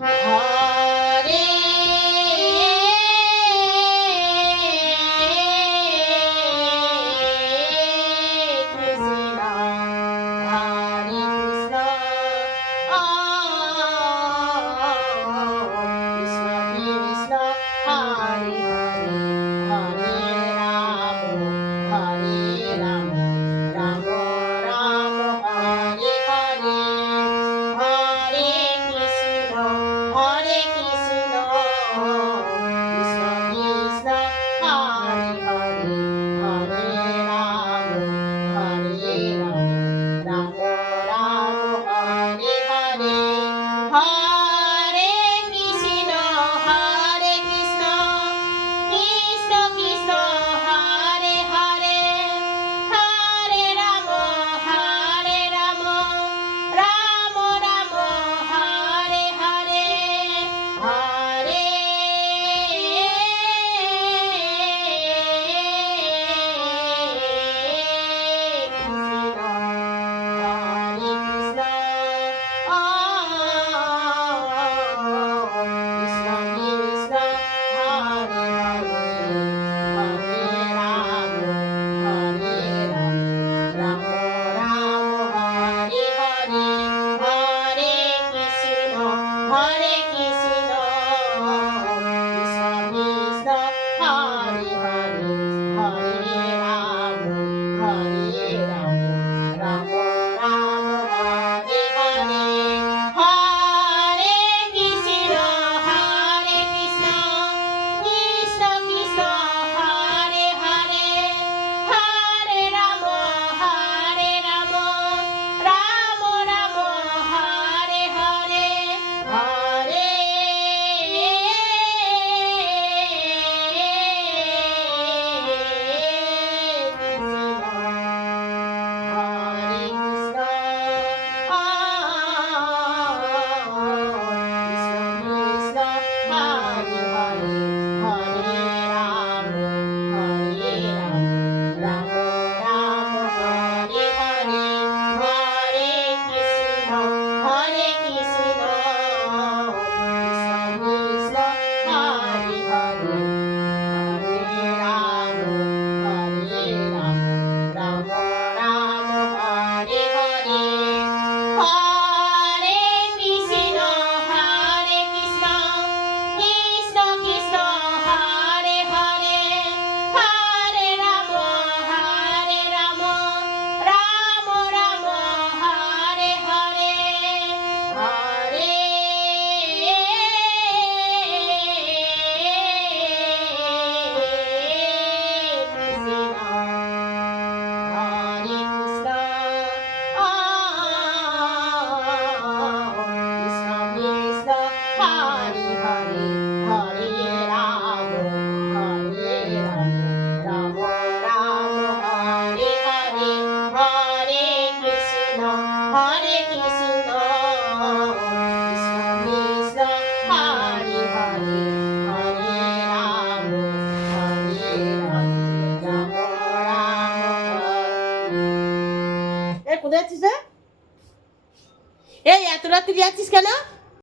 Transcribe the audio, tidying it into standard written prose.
হরে কৃষ্ণ হরে কৃষ্ণ কৃষ্ণ কৃষ্ণ হরে হরে হরে রাম রাম রাম হরে হরে হরে কৃষ্ণ কৃষ্ণ কৃষ্ণ হরে হরে হরে রাম রাম রাম হরে হরে হরে কৃষ্ণ কৃষ্ণ কৃষ্ণ হরে হরে হরে রাম রাম রাম হরে হরে হরে হরে কৃষ্ণ কৃষ্ণ কৃষ্ণ হরে হরে হরে রাম রাম রাম হরে হরে হরে কৃষ্ণ কৃষ্ণ কৃষ্ণ হরে হরে হরে রাম রাম রাম হরে হরে হরে হরে কৃষ্ণ কৃষ্ণ হরে হরে হরে রাম রাম রাম হরে হরে হরে কৃষ্ণ কৃষ্ণ কৃষ্ণ হরে হরে হরে রাম রাম রাম হরে হরে হরে হরে কৃষ্ণ কৃষ্ণ হরে হরে হরে রাম রাম রাম। কোথায় যাচ্ছিস? এই এত রাত্রি যাচ্ছিস কেন?